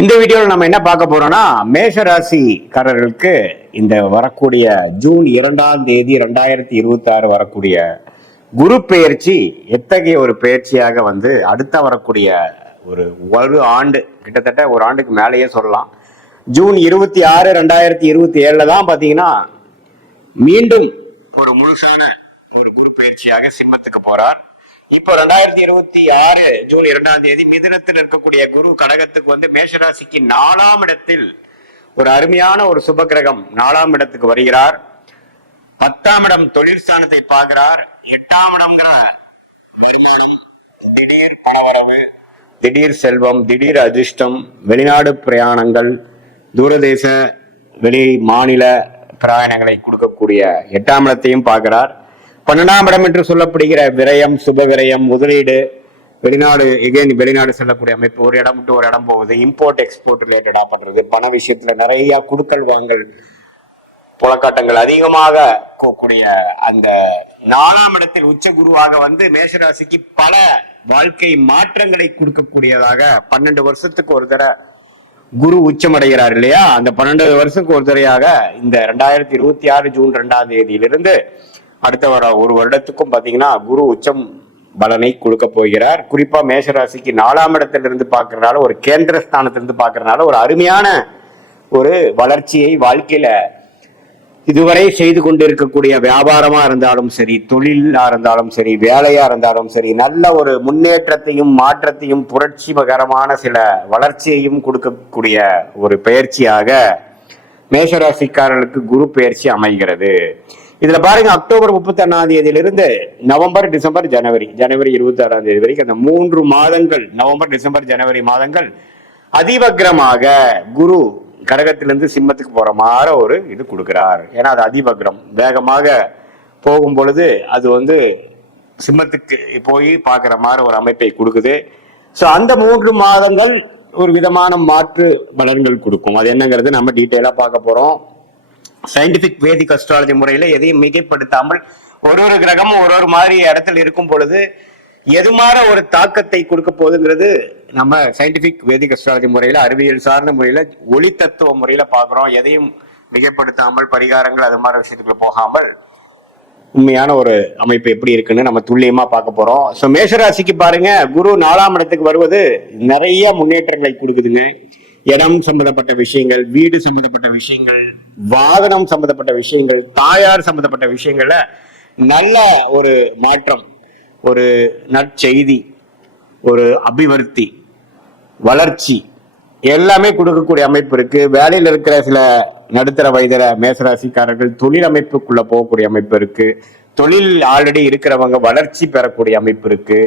இந்த வீடியோவில் நம்ம என்ன பார்க்க போறோம்னா, மேஷ ராசிக்காரர்களுக்கு இந்த வரக்கூடிய ஜூன் 2ஆம் தேதி 2026 வரக்கூடிய குரு பெயர்ச்சி எத்தகைய ஒரு பெயர்ச்சியாக அடுத்த வரக்கூடிய ஒரு ஆண்டு, கிட்டத்தட்ட ஒரு ஆண்டுக்கு மேலேயே சொல்லலாம். ஜூன் 26 2027 தான் பாத்தீங்கன்னா மீண்டும் ஒரு முழுசான ஒரு குரு பெயர்ச்சியாக சிம்மத்துக்கு போறார். இப்போ 2026 ஜூன் 2ஆம் தேதி மிதுனத்தில் இருக்கக்கூடிய குரு கடகத்துக்கு மேஷராசிக்கு 4ஆம் இடத்தில் ஒரு அருமையான ஒரு சுப கிரகம் 4ஆம் இடத்துக்கு வருகிறார். 10ஆம் இடம் தொழில் ஸ்தானத்தை பார்க்கிறார். 8ஆம் இடம்ங்கிற வருமானம், திடீர் பணவரவு, திடீர் செல்வம், திடீர் அதிர்ஷ்டம், வெளிநாடு பிரயாணங்கள், தூரதேச வெளி மாநில பிரயாணங்களை கொடுக்கக்கூடிய 8ஆம் இடத்தையும் பார்க்கிறார். 12ஆம் இடம் என்று சொல்லப்படுகிற விரயம், சுப விரயம், முதலீடு, வெளிநாடு செல்லக்கூடிய அமைப்பு, ஒரு இடம் விட்டு ஒரு இடம் போகுது, இம்போர்ட் எக்ஸ்போர்ட் ரிலேட்டடா பண்றது, பண விஷயத்துல நிறைய குடுக்கல் வாங்கல் புலக்காட்டங்கள் அதிகமாக போகக்கூடிய அந்த 4ஆம் இடத்தில் உச்ச குருவாக மேஷராசிக்கு பல வாழ்க்கை மாற்றங்களை கொடுக்கக்கூடியதாக 12 வருஷத்துக்கு ஒரு தடவை குரு உச்சமடைகிறார் இல்லையா? அந்த 12 வருஷத்துக்கு ஒரு தடையாக இந்த 2026 ஜூன் 2ஆம் தேதியிலிருந்து அடுத்த ஒரு வருடத்துக்கும் பாத்தீங்கன்னா குரு உச்சம் பலனை கொடுக்க போகிறார். குறிப்பா மேஷராசிக்கு 4ஆம் இடத்திலிருந்து பார்க்கறதுனால, ஒரு கேந்திர ஸ்தானத்திலிருந்து பார்க்கறதுனால ஒரு அருமையான ஒரு வளர்ச்சியை வாழ்க்கையில இதுவரை செய்து கொண்டிருக்கக்கூடிய வியாபாரமா இருந்தாலும் சரி, தொழிலா இருந்தாலும் சரி, வேலையா இருந்தாலும் சரி, நல்ல ஒரு முன்னேற்றத்தையும் மாற்றத்தையும் புரட்சிகரமான சில வளர்ச்சியையும் கொடுக்கக்கூடிய ஒரு பயிற்சியாக மேஷராசிக்காரர்களுக்கு குரு பயிற்சி அமைகிறது. இதுல பாருங்க, அக்டோபர் 31ஆம் தேதியிலிருந்து நவம்பர், டிசம்பர், ஜனவரி 26ஆம் தேதி வரைக்கும் அந்த 3 மாதங்கள், நவம்பர், டிசம்பர், ஜனவரி மாதங்கள் அதிவக்ரமாக குரு கடகத்திலிருந்து சிம்மத்துக்கு போற மாதிரி ஒரு இது கொடுக்கிறார். ஏன்னா அது அதிவக்ரம், வேகமாக போகும் பொழுது அது சிம்மத்துக்கு போய் பார்க்குற மாதிரி ஒரு அமைப்பை கொடுக்குது. ஸோ அந்த 3 மாதங்கள் ஒரு விதமான மாற்று பலன்கள் கொடுக்கும். அது என்னங்கிறது நம்ம டீட்டெயிலா பார்க்க போறோம். சயின்டிபிக் வேதிக் அஸ்ட்ராலஜி முறையில எதையும் மிகைப்படுத்தாமல் ஒரு கிரகமும் ஒரு மாதிரி இடத்துல இருக்கும் பொழுது எது மாதிரி ஒரு தாக்கத்தை கொடுக்க போகுதுங்கிறது நம்ம சயின்டிபிக் வேதிக் அஸ்ட்ராலஜி முறையில, அறிவியல் சார்ந்த முறையில, ஒளி தத்துவ முறையில பாக்குறோம். எதையும் மிகைப்படுத்தாமல், பரிகாரங்கள் அது மாதிரி விஷயத்துக்குள்ள போகாமல் உண்மையான ஒரு அமைப்பு எப்படி இருக்குன்னு நம்ம துல்லியமா பார்க்க போறோம். ஸோ மேஷராசிக்கு பாருங்க, குரு 4ஆம் இடத்துக்கு வருவது நிறைய முன்னேற்றங்களை கொடுக்குதுங்க. இடம் சம்பந்தப்பட்ட விஷயங்கள், வீடு சம்பந்தப்பட்ட விஷயங்கள், வாகனம் சம்பந்தப்பட்ட விஷயங்கள், தாயார் சம்பந்தப்பட்ட விஷயங்கள்ல நல்ல ஒரு மாற்றம், ஒரு நற்செய்தி, ஒரு அபிவிருத்தி, வளர்ச்சி எல்லாமே கொடுக்கக்கூடிய அமைப்பு இருக்கு. வேலையில் இருக்கிற சில நடுத்தர வயதில மேசராசிக்காரர்கள் தொழில் அமைப்புக்குள்ள போகக்கூடிய அமைப்பு இருக்கு. தொழில் ஆல்ரெடி இருக்கிறவங்க வளர்ச்சி பெறக்கூடிய அமைப்பு இருக்கு.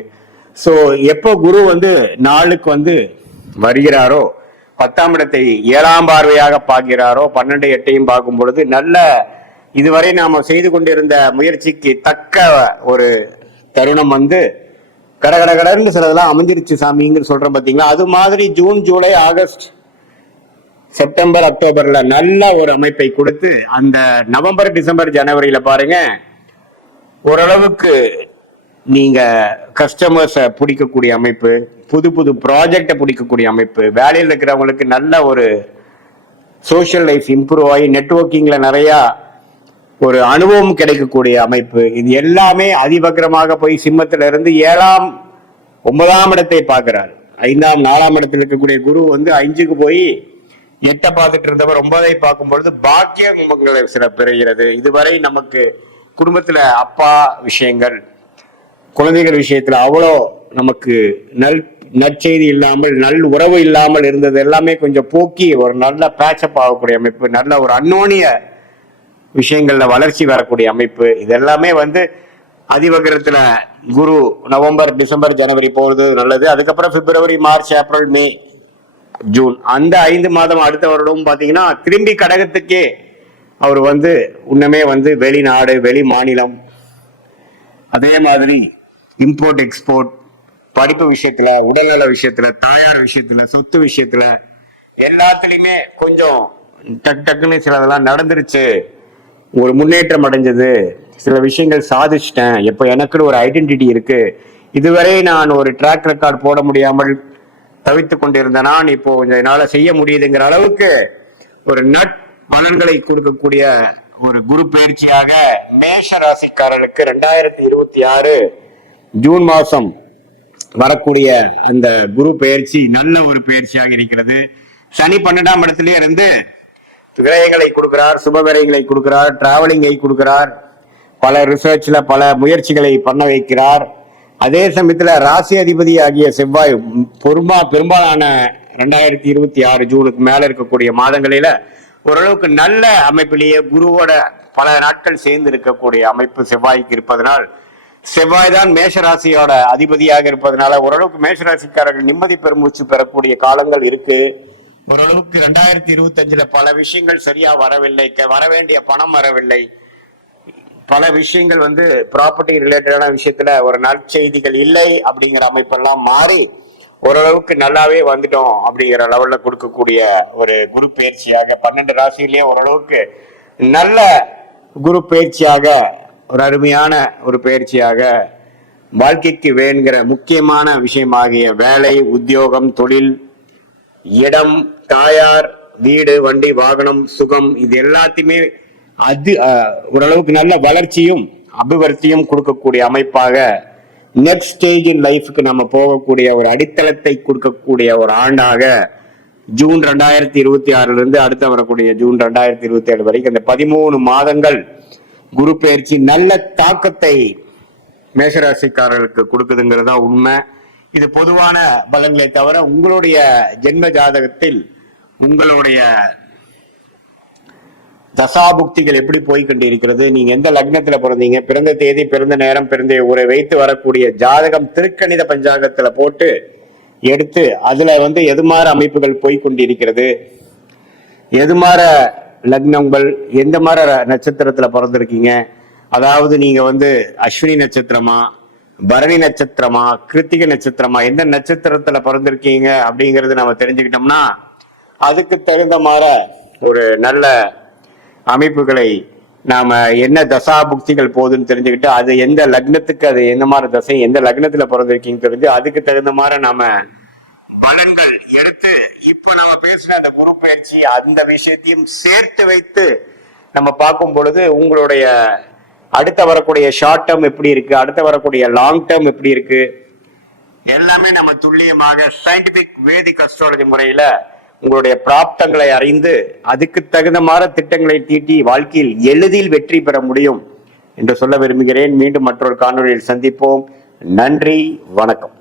ஸோ எப்போ குரு நாளுக்கு வருகிறாரோ, 10ஆம் இடத்தை 7ஆம் பார்வையாக பார்க்கிறாரோ, 12 8ஐயும் பார்க்கும் பொழுது நல்ல இதுவரை நாம செய்து கொண்டிருந்த முயற்சிக்கு தக்க ஒரு தருணம் கடகடன்னு சிலதெல்லாம் அமைஞ்சிருச்சு சாமிங்கிற சொல்றோம் பாத்தீங்களா? அது மாதிரி ஜூன், ஜூலை, ஆகஸ்ட், செப்டம்பர், அக்டோபர்ல நல்ல ஒரு அமைப்பை கொடுத்து அந்த நவம்பர், டிசம்பர், ஜனவரியில பாருங்க ஓரளவுக்கு நீங்க கஸ்டமர்ஸை பிடிக்கக்கூடிய அமைப்பு, புது புது ப்ராஜெக்டை பிடிக்கக்கூடிய அமைப்பு, வேலையில் இருக்கிறவங்களுக்கு நல்ல ஒரு சோசியல் லைஃப் இம்ப்ரூவ் ஆகி நெட்வொர்க்கிங்ல நிறைய ஒரு அனுபவம் கிடைக்கக்கூடிய அமைப்பு, இது எல்லாமே அதிவக்ரமாக போய் சிம்மத்தில இருந்து 7ஆம் 9ஆம் இடத்தை பார்க்கிறார். 5ஆம் 4ஆம் இடத்தில் இருக்கக்கூடிய குரு 5க்கு போய் 8 பார்த்துட்டு இருந்தவர் 9ஐ பார்க்கும் பொழுது பாக்கியங்களை சில பெறுகிறது. இதுவரை நமக்கு குடும்பத்துல அப்பா விஷயங்கள், குழந்தைகள் விஷயத்துல அவ்வளோ நமக்கு நற்செய்தி இல்லாமல், நல் உறவு இல்லாமல் இருந்தது எல்லாமே கொஞ்சம் போக்கி ஒரு நல்ல பேட்சப் ஆகக்கூடிய அமைப்பு, நல்ல ஒரு அந்யோன்ய விஷயங்கள்ல வளர்ச்சி வரக்கூடிய அமைப்பு, இதெல்லாமே அதிவகரத்துல குரு நவம்பர், டிசம்பர், ஜனவரி போறது நல்லது. அதுக்கப்புறம் பிப்ரவரி, மார்ச், ஏப்ரல், மே, ஜூன் அந்த 5 மாதம் அடுத்த வருடம் பாத்தீங்கன்னா திரும்பி கடகத்துக்கே அவர் உன்னமே வெளிநாடு, வெளி மாநிலம், அதே மாதிரி இம்போர்ட் எக்ஸ்போர்ட், படிப்பு விஷயத்துல, உடல்நல விஷயத்துல, தாயார் விஷயத்துல, சொத்து விஷயத்துல எல்லாத்துலயுமே கொஞ்சம் டக்குன்னு சிலதெல்லாம் நடந்துருச்சு, ஒரு முன்னேற்றம் அடைஞ்சது, சில விஷயங்கள் சாதிச்சிட்டேன், இப்ப எனக்குன்னு ஒரு ஐடென்டிட்டி இருக்கு, இதுவரை நான் ஒரு ட்ராக் ரெக்கார்ட் போட முடியாமல் தவித்துக் கொண்டிருந்த நான் இப்போ என்னால செய்ய முடியுதுங்கிற அளவுக்கு ஒரு பலன்களை கொடுக்கக்கூடிய ஒரு குரு பயிற்சியாக மேஷ ராசிக்காரர்களுக்கு 2026 ஜூன் மாசம் வரக்கூடிய அந்த குரு பயிற்சி நல்ல ஒரு பயிற்சியாக இருக்கிறது. சனி 12ஆம் இடத்திலே இருந்து விரயங்களை கொடுக்கிறார், சுப விரயங்களை கொடுக்கிறார், டிராவலிங்கை கொடுக்கிறார், பல ரிசர்ச்ல பல முயற்சிகளை பண்ண வைக்கிறார். அதே சமயத்துல ராசி அதிபதி ஆகிய செவ்வாய் பெரும்பாலான 2026 ஜூனுக்கு மேல இருக்கக்கூடிய மாதங்களில ஓரளவுக்கு நல்ல அமைப்பிலேயே குருவோட பல நாட்கள் சேர்ந்து இருக்கக்கூடிய அமைப்பு செவ்வாய்க்கு இருப்பதனால், செவ்வாய் தான் மேஷராசியோட அதிபதியாக இருப்பதனால ஓரளவுக்கு மேஷராசிக்காரர்கள் நிம்மதி பெருமூச்சு பெறக்கூடிய காலங்கள் இருக்கு. ஓரளவுக்கு 2025 பல விஷயங்கள் சரியா வரவில்லை, வர வேண்டிய பணம் வரவில்லை, பல விஷயங்கள் ப்ராப்பர்ட்டி ரிலேட்டடான விஷயத்துல ஒரு நற்செய்திகள் இல்லை அப்படிங்கிற அமைப்பெல்லாம் மாறி ஓரளவுக்கு நல்லாவே வந்துட்டோம் அப்படிங்கிற லெவல்ல கொடுக்கக்கூடிய ஒரு குரு பயிற்சியாக 12 ராசியிலேயே ஓரளவுக்கு நல்ல குரு பயிற்சியாக ஒரு அருமையான ஒரு பயிற்சியாக வாழ்க்கைக்கு வேணுங்கிற முக்கியமான விஷயமாகிய வேலை, உத்தியோகம், தொழில், இடம், தாயார், வீடு, வண்டி, வாகனம், சுகம், இது எல்லாத்தையுமே ஓரளவுக்கு நல்ல வளர்ச்சியும் அபிவிருத்தியும் கொடுக்கக்கூடிய அமைப்பாக நெக்ஸ்ட் ஸ்டேஜ் இன் லைஃப்க்கு நம்ம போகக்கூடிய ஒரு அடித்தளத்தை கொடுக்கக்கூடிய ஒரு ஆண்டாக ஜூன் 2026 இருந்து அடுத்து வரக்கூடிய ஜூன் 2027 வரைக்கும் இந்த 13 மாதங்கள் குரு பயிற்சி நல்ல தாக்கத்தை மேஷராசிக்காரர்களுக்கு கொடுக்குதுங்கிறதா உண்மை. இது பொதுவான பலன்களை தவிர உங்களுடைய ஜென்ம ஜாதகத்தில் உங்களுடைய தசாபுக்திகள் எப்படி போய்கொண்டு இருக்கிறது, நீங்க எந்த லக்னத்துல பிறந்தீங்க, பிறந்த தேதி, பிறந்த நேரம், பிறந்த ஊரை வைத்து வரக்கூடிய ஜாதகம் திருக்கணித பஞ்சாங்கத்துல போட்டு எடுத்து அதுல எதுமாற அமைப்புகள் போய்கொண்டிருக்கிறது, எதுமாற லக்னங்கள், எந்த மாதிரி நட்சத்திரத்துல பிறந்திருக்கீங்க, அதாவது நீங்க அஸ்வினி நட்சத்திரமா, பரணி நட்சத்திரமா, கிருத்திகை நட்சத்திரமா, எந்த நட்சத்திரத்துல பிறந்திருக்கீங்க அப்படிங்கறது நம்ம தெரிஞ்சுக்கிட்டோம்னா அதுக்கு தகுந்த மாதிரி ஒரு நல்ல அமைப்புகளை நாம என்ன தசா புக்திகள் போகுதுன்னு தெரிஞ்சுக்கிட்டு அது எந்த லக்னத்துக்கு அது எந்த மாதிரி தசை, எந்த லக்னத்துல பிறந்திருக்கீங்க தெரிஞ்சு அதுக்கு தகுந்த மாதிரி நாம பலன்கள் எடுத்து இப்ப நம்ம பேசின அந்த குரு பயிற்சி அந்த விஷயத்தையும் சேர்த்து வைத்து நம்ம பார்க்கும் பொழுது உங்களுடைய அடுத்த வரக்கூடிய ஷார்ட் டேர்ம் எப்படி இருக்கு, அடுத்த வரக்கூடிய லாங் டேர்ம் எப்படி இருக்கு, எல்லாமே நம்ம துல்லியமாக சயின்டிபிக் வேதிக் அஸ்ட்ராலஜி முறையில உங்களுடைய பிராப்தங்களை அறிந்து அதுக்கு தகுந்த மாதிரி திட்டங்களை தீட்டி வாழ்க்கையில் எளிதில் வெற்றி பெற முடியும் என்று சொல்ல விரும்புகிறேன். மீண்டும் மற்றொரு காணொலியில் சந்திப்போம். நன்றி, வணக்கம்.